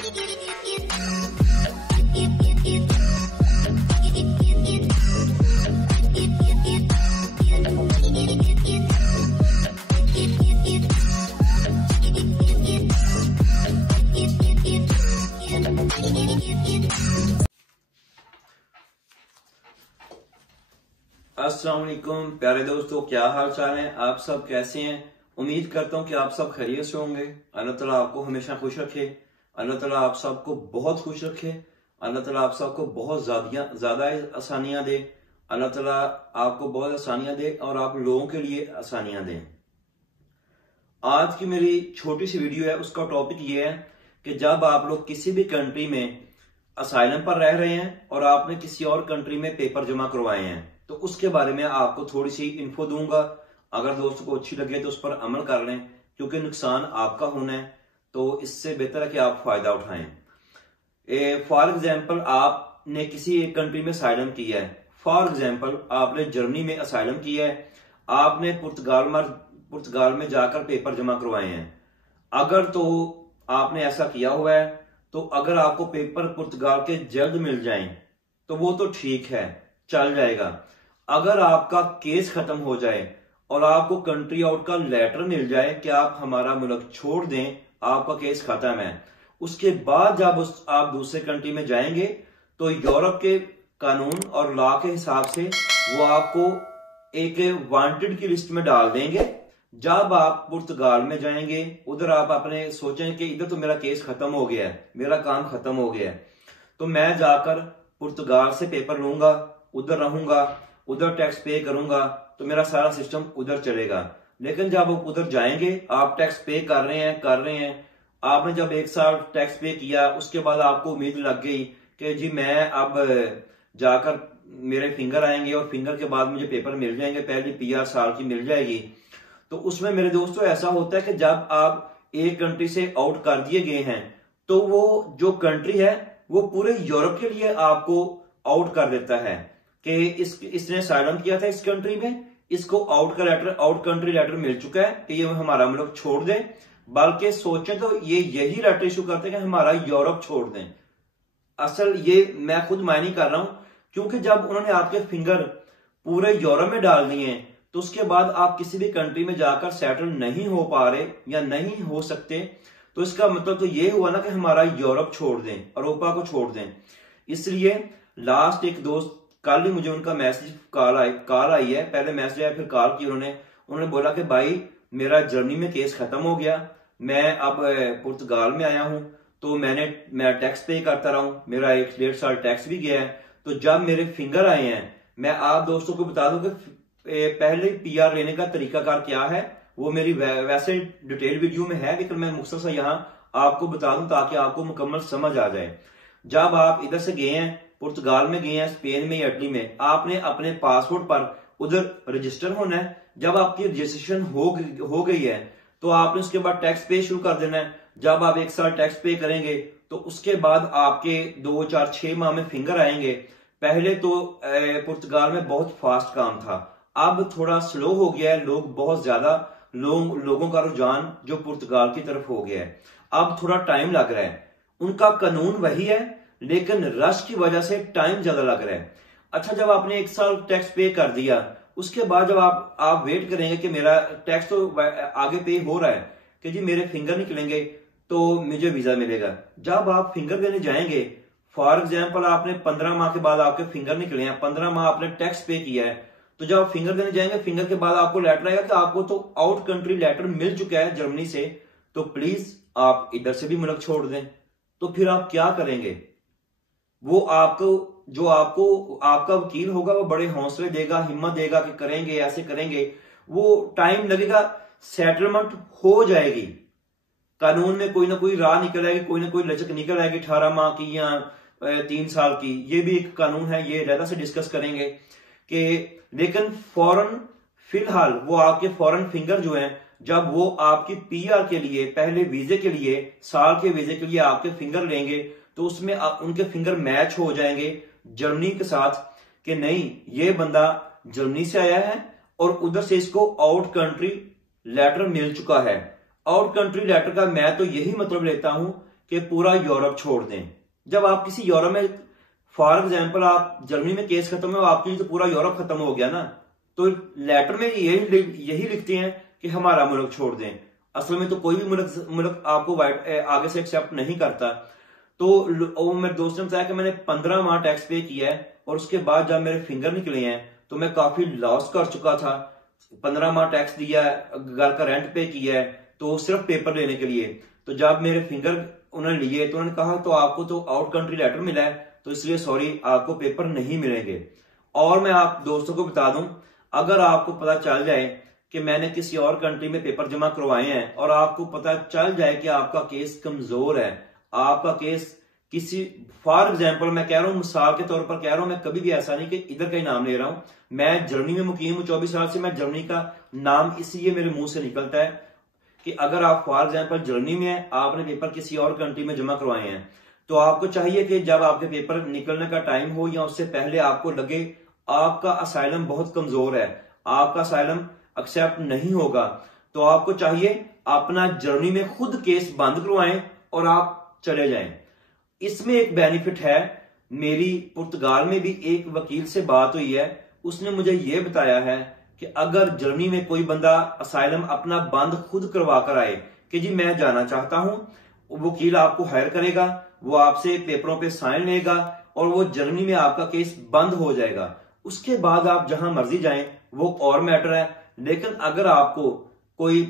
अस्सलाम वालेकुम प्यारे दोस्तों, क्या हाल चाल है? आप सब कैसे हैं? उम्मीद करता हूं कि आप सब खैरियत से होंगे। अल्लाह ताला आपको हमेशा खुश रखे। अल्लाह ताला आप सबको बहुत खुश रखे। अल्लाह ताला आप सबको बहुत ज्यादा आसानियां दे। अल्लाह ताला आपको बहुत आसानियां दे और आप लोगों के लिए आसानियां दे। आज की मेरी छोटी सी वीडियो है, उसका टॉपिक ये है कि जब आप लोग किसी भी कंट्री में असाइलम पर रह रहे हैं और आपने किसी और कंट्री में पेपर जमा करवाए हैं, तो उसके बारे में आपको थोड़ी सी इन्फो दूंगा। अगर दोस्तों को अच्छी लगे तो उस पर अमल कर लें, क्योंकि नुकसान आपका होना है, तो इससे बेहतर है कि आप फायदा उठाएं। फॉर एग्जाम्पल, आपने किसी एक कंट्री में असाइलम किया है। फॉर एग्जाम्पल, आपने जर्मनी में असाइलम किया है, आपने पुर्तगाल में जाकर पेपर जमा करवाए हैं। अगर तो आपने ऐसा किया हुआ है, तो अगर आपको पेपर पुर्तगाल के जल्द मिल जाएं तो वो तो ठीक है, चल जाएगा। अगर आपका केस खत्म हो जाए और आपको कंट्री आउट का लेटर मिल जाए कि आप हमारा मुल्क छोड़ दें, आपका केस खत्म है, उसके बाद जब आप दूसरे कंट्री में जाएंगे तो यूरोप के कानून और लॉ के हिसाब से वो आपको एक वांटेड की लिस्ट में डाल देंगे। जब आप पुर्तगाल में जाएंगे, उधर आप अपने सोचें कि इधर तो मेरा केस खत्म हो गया है, मेरा काम खत्म हो गया है, तो मैं जाकर पुर्तगाल से पेपर लूंगा, उधर रहूंगा, उधर टैक्स पे करूंगा, तो मेरा सारा सिस्टम उधर चलेगा। लेकिन जब आप उधर जाएंगे, आप टैक्स पे कर रहे हैं, आपने जब 1 साल टैक्स पे किया, उसके बाद आपको उम्मीद लग गई कि जी मैं अब जाकर मेरे फिंगर आएंगे और फिंगर के बाद मुझे पेपर मिल जाएंगे, पहली PR साल की मिल जाएगी। तो उसमें मेरे दोस्तों ऐसा होता है कि जब आप एक कंट्री से आउट कर दिए गए हैं, तो वो जो कंट्री है वो पूरे यूरोप के लिए आपको आउट कर देता है कि इसने असाइलम किया था इस कंट्री में, इसको आउट कंट्री लेटर मिल चुका है कि ये हमारा मुल्क छोड़ दें। बल्कि सोचें तो ये यही लेटर इशू करते हैं कि हमारा यूरोप छोड़ दें। असल ये मैं खुद मायने कर रहा हूं, क्योंकि जब उन्होंने आपके फिंगर पूरे यूरोप में डाल दिए हैं, तो उसके बाद आप किसी भी कंट्री में जाकर सेटल नहीं हो पा रहे या नहीं हो सकते, तो इसका मतलब तो ये हुआ ना कि हमारा यूरोप छोड़ दें, अमेरिका को छोड़ दें। इसलिए लास्ट एक दोस्त, कल ही मुझे उनका मैसेज कॉल आई है, पहले मैसेज आया फिर कॉल की उन्होंने बोला कि भाई मेरा जर्मनी में केस खत्म हो गया, मैं अब पुर्तगाल में आया हूं, तो मैं टैक्स पे करता रहा हूं, मेरा 1.5 साल टैक्स भी गया है, तो जब मेरे फिंगर आए हैं, मैं आप दोस्तों को बता दूं कि पहले PR लेने का तरीकाकार क्या है, वो मेरी वैसे डिटेल वीडियो में है, लेकिन मैं मुख्तसर सा यहाँ आपको बता दूं ताकि आपको मुकम्मल समझ आ जाए। जब आप इधर से गए हैं, पुर्तगाल में गए हैं, स्पेन में या इटली में, आपने अपने पासपोर्ट पर उधर रजिस्टर होना है। जब आपकी रजिस्ट्रेशन हो गई है, तो आपने उसके बाद टैक्स पे शुरू कर देना है। जब आप 1 साल टैक्स पे करेंगे, तो उसके बाद आपके 2, 4, 6 माह में फिंगर आएंगे। पहले तो पुर्तगाल में बहुत फास्ट काम था, अब थोड़ा स्लो हो गया है। बहुत ज्यादा लोगों का रुझान जो पुर्तगाल की तरफ हो गया है, अब थोड़ा टाइम लग रहा है। उनका कानून वही है, लेकिन रश की वजह से टाइम ज्यादा लग रहा है। अच्छा, जब आपने 1 साल टैक्स पे कर दिया, उसके बाद जब आप वेट करेंगे कि मेरा टैक्स तो आगे पे हो रहा है कि जी मेरे फिंगर निकलेंगे तो मुझे वीजा मिलेगा। जब आप फिंगर देने जाएंगे, फॉर एग्जाम्पल आपने 15 माह के बाद आपके फिंगर निकले हैं, 15 माह आपने टैक्स पे किया है, तो जब आप फिंगर देने जाएंगे, फिंगर के बाद आपको लेटर आएगा कि आपको तो आउट कंट्री लेटर मिल चुका है जर्मनी से, तो प्लीज आप इधर से भी मुल्क छोड़ दें। तो फिर आप क्या करेंगे? वो आपका वकील होगा, वो बड़े हौसले देगा, हिम्मत देगा कि करेंगे, ऐसे करेंगे। वो टाइम लगेगा, सेटलमेंट हो जाएगी, कानून में कोई ना कोई राह निकल आएगी, कोई ना कोई लचक निकल आएगी, 18 माह की या 3 साल की। ये भी एक कानून है, ये अलग से डिस्कस करेंगे कि लेकिन फौरन फिलहाल वो आपके फॉरेन फिंगर जो हैं, जब वो आपकी PR के लिए, पहले वीजे के लिए, साल के वीजे के लिए आपके फिंगर लेंगे, तो उसमें उनके फिंगर मैच हो जाएंगे जर्मनी के साथ कि नहीं, ये बंदा जर्मनी से आया है और उधर से इसको आउट कंट्री लेटर मिल चुका है। आउट कंट्री लेटर का मैं तो यही मतलब लेता हूं कि पूरा यूरोप छोड़ दें। जब आप किसी यूरोप में, फॉर एग्जाम्पल आप जर्मनी में केस खत्म है, आपके लिए तो पूरा यूरोप खत्म हो गया ना। तो लेटर में यही लिखते हैं कि हमारा मुल्क छोड़ दें। असल में तो कोई भी मुल्क आपको आगे से एक्सेप्ट नहीं करता। तो मेरे दोस्त ने बताया कि मैंने 15 माह टैक्स पे किया है, और उसके बाद जब मेरे फिंगर निकले हैं तो मैं काफी लॉस कर चुका था। 15 माह टैक्स दिया है, घर का रेंट पे किया है, तो सिर्फ पेपर लेने के लिए। तो जब मेरे फिंगर उन्होंने लिए तो उन्होंने कहा तो आपको तो आउट कंट्री लेटर मिला है, तो इसलिए सॉरी, आपको पेपर नहीं मिलेंगे। और मैं आप दोस्तों को बता दूं, अगर आपको पता चल जाए कि मैंने किसी और कंट्री में पेपर जमा करवाए हैं और आपको पता चल जाए कि आपका केस कमजोर है, आपका केस किसी, फॉर एग्जाम्पल मैं कह रहा हूं, मिसाल के तौर पर कह रहा हूं, मैं कभी भी ऐसा नहीं कि इधर का ही नाम ले रहा हूं, मैं जर्मनी में मुकीम हूं 24 साल से, मैं जर्मनी का नाम इसलिए मेरे मुंह से निकलता है कि अगर आप फॉर एग्जाम्पल जर्मनी में है, आपने पेपर किसी और कंट्री में जमा करवाए हैं, तो आपको चाहिए कि जब आपके पेपर निकलने का टाइम हो या उससे पहले आपको लगे आपका असाइलम बहुत कमजोर है, आपका असाइलम एक्सेप्ट नहीं होगा, तो आपको चाहिए अपना जर्मनी में खुद केस बंद करवाएं और आप चले जाएं। इसमें एक बेनिफिट है, मेरी पुर्तगाल में भी एक वकील से बात हुई है, उसने मुझे यह बताया है कि अगर जर्मनी में कोई बंदा असाइलम अपना बंद खुद करवा कर आए कि जी मैं जाना चाहता हूं, वकील आपको हायर करेगा, वो आपसे पेपरों पे साइन लेगा और वो जर्मनी में आपका केस बंद हो जाएगा। उसके बाद आप जहां मर्जी जाएं, वो और मैटर है। लेकिन अगर आपको कोई,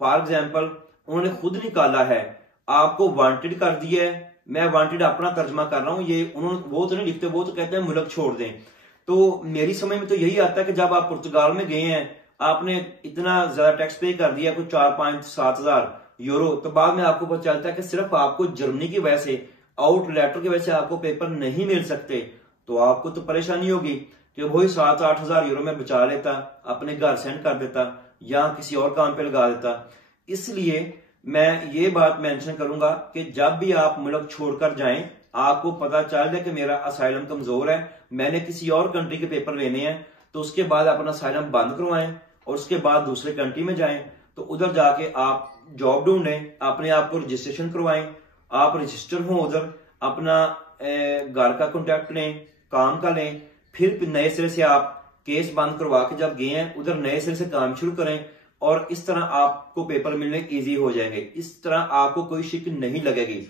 फॉर एग्जाम्पल उन्होंने खुद निकाला है, आपको वांटेड कर दिया है, मैं वांटेड अपना तर्जमा कर रहा हूं, ये उन्होंने, वो तो नहीं लिखते, वो तो कहते हैं मुल्क छोड़ दें। तो मेरी समझ में तो यही आता है कि जब आप पुर्तगाल में गए हैं, आपने इतना ज्यादा टैक्स पे कर दिया, कुछ 4, 5, 7 हजार यूरो, तो बाद में आपको पता चलता है कि सिर्फ आपको जर्मनी की वजह से, आउट लेटर की वजह से आपको पेपर नहीं मिल सकते, तो आपको तो परेशानी होगी कि वही 7-8 हजार यूरो में बचा लेता, अपने घर सेंड कर देता या किसी और काम पे लगा देता। इसलिए मैं ये बात मेंशन करूंगा कि जब भी आप मुल्क छोड़कर जाएं, आपको पता चल जाए कि मेरा असाइलम कमजोर है, मैंने किसी और कंट्री के पेपर लेने हैं, तो उसके बाद अपना असाइलम बंद करवाएं और उसके बाद दूसरे कंट्री में जाएं, तो उधर जाके आप जॉब ढूंढें, अपने आप को रजिस्ट्रेशन करवाएं, आप रजिस्टर हो उधर, अपना घर का कॉन्टैक्ट लें, काम का लें, फिर नए सिरे से आप केस बंद करवा के जब गए हैं उधर नए सिरे से काम शुरू करें, और इस तरह आपको पेपर मिलने इजी हो जाएंगे। इस तरह आपको कोई शिक नहीं लगेगी।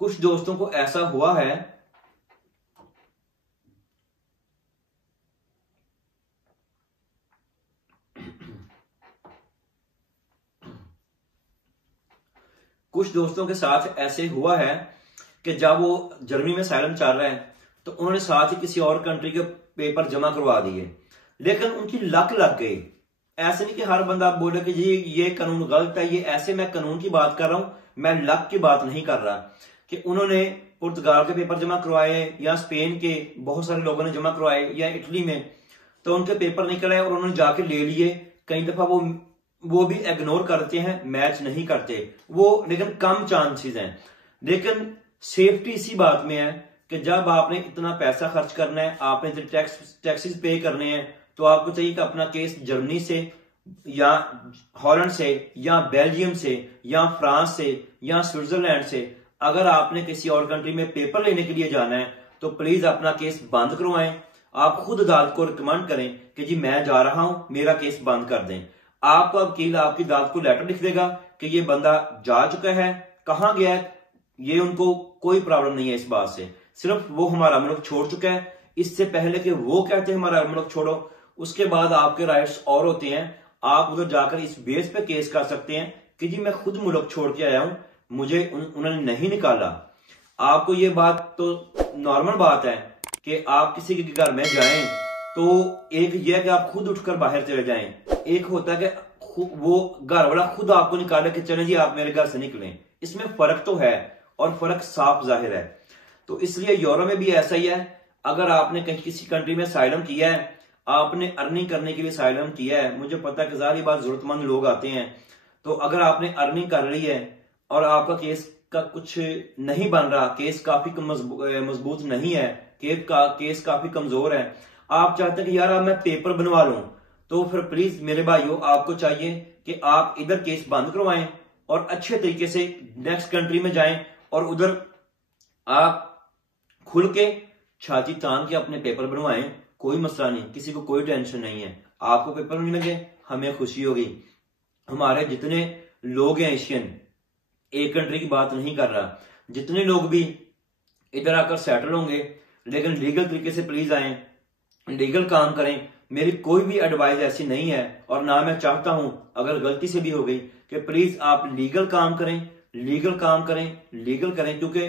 कुछ दोस्तों को ऐसा हुआ है कुछ दोस्तों के साथ ऐसे हुआ है कि जब वो जर्मनी में असाइलम चल रहा है तो उन्होंने साथ ही किसी और कंट्री के पेपर जमा करवा दिए, लेकिन उनकी लक लग गई। ऐसे नहीं कि हर बंदा बोले कि ये कानून गलत है, ये ऐसे, मैं कानून की बात कर रहा हूं, मैं लक की बात नहीं कर रहा। कि उन्होंने पुर्तगाल के पेपर जमा करवाए या स्पेन के बहुत सारे लोगों ने जमा करवाए या इटली में, तो उनके पेपर निकल आए और उन्होंने जाके ले लिए। कई दफा वो भी इग्नोर करते हैं, मैच नहीं करते वो, लेकिन कम चांसेस हैं। लेकिन सेफ्टी इसी बात में है कि जब आपने इतना पैसा खर्च करना है, आपने टैक्सेस पे करने हैं, तो आपको चाहिए कि अपना केस जर्मनी से या हॉलैंड से या बेल्जियम से या फ्रांस से या स्विट्जरलैंड से, अगर आपने किसी और कंट्री में पेपर लेने के लिए जाना है तो प्लीज अपना केस बंद करवाएं। आप खुद अदालत को रिकमेंड करें कि जी मैं जा रहा हूं, मेरा केस बंद कर दें। आपका वकील आपकी अदालत को लेटर लिख देगा कि ये बंदा जा चुका है, कहां गया है, ये उनको कोई प्रॉब्लम नहीं है इस बात से, सिर्फ वो हमारा मुल्क छोड़ चुका है। इससे पहले कि वो कहते हैं हमारा मुल्क छोड़ो, उसके बाद आपके राइट्स और होते हैं। आप उधर जाकर इस बेस पे केस कर सकते हैं कि जी मैं खुद मुल्क छोड़ के आया हूं, मुझे उन्होंने नहीं निकाला। आपको ये बात तो नॉर्मल बात है कि आप किसी के घर में जाएं तो एक ये कि आप खुद उठकर बाहर चले जाएं, एक होता है कि वो घर वाला खुद आपको निकाले कि चले जी आप मेरे घर से निकलें। इसमें फर्क तो है और फर्क साफ जाहिर है। तो इसलिए यूरोप में भी ऐसा ही है। अगर आपने कहीं किसी कंट्री में असाइलम किया है, आपने अर्निंग करने के लिए असाइलम किया है, मुझे पता है कि जाहिर बात जरूरतमंद लोग आते हैं, तो अगर आपने अर्निंग कर ली है और आपका केस का कुछ नहीं बन रहा, केस काफी मजबूत नहीं है, केस काफी कमजोर है, आप चाहते हैं कि यार अब मैं पेपर बनवा लूं, तो फिर प्लीज मेरे भाइयों आपको चाहिए कि आप इधर केस बंद करवाएं, और अच्छे तरीके से नेक्स्ट कंट्री में जाएं और उधर आप खुल के छाती तान के अपने पेपर बनवाएं। कोई मसला नहीं, किसी को कोई टेंशन नहीं है। आपको पेपर नहीं लगे, हमें खुशी होगी। हमारे जितने लोग हैं एशियन, एक कंट्री की बात नहीं कर रहा, जितने लोग भी इधर आकर सेटल होंगे, लेकिन लीगल तरीके से प्लीज आए, लीगल काम करें। मेरी कोई भी एडवाइस ऐसी नहीं है और ना मैं चाहता हूं, अगर गलती से भी हो गई, कि प्लीज आप लीगल काम करें, लीगल काम करें, लीगल करें, क्योंकि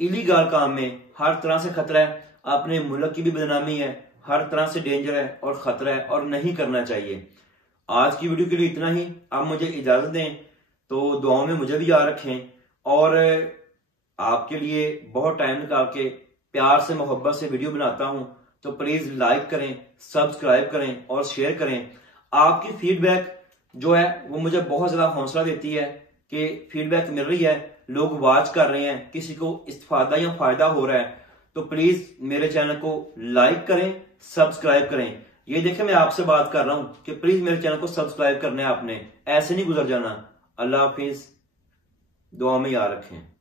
इलीगल काम में हर तरह से खतरा है, अपने मुल्क की भी बदनामी है, हर तरह से डेंजर है और खतरा है और नहीं करना चाहिए। आज की वीडियो के लिए इतना ही। आप मुझे इजाजत दें, तो दुआओं में मुझे भी याद रखें और आपके लिए बहुत टाइम निकाल के प्यार से मोहब्बत से वीडियो बनाता हूं, तो प्लीज लाइक करें, सब्सक्राइब करें और शेयर करें। आपकी फीडबैक जो है वो मुझे बहुत ज्यादा हौसला देती है कि फीडबैक मिल रही है, लोग वॉच कर रहे हैं, किसी को इस्तेफादा या फायदा हो रहा है, तो प्लीज मेरे चैनल को लाइक करें, सब्सक्राइब करें। ये देखें मैं आपसे बात कर रहा हूं कि प्लीज मेरे चैनल को सब्सक्राइब करना है आपने, ऐसे नहीं गुजर जाना। अल्लाह हाफिज, दुआ में याद रखें।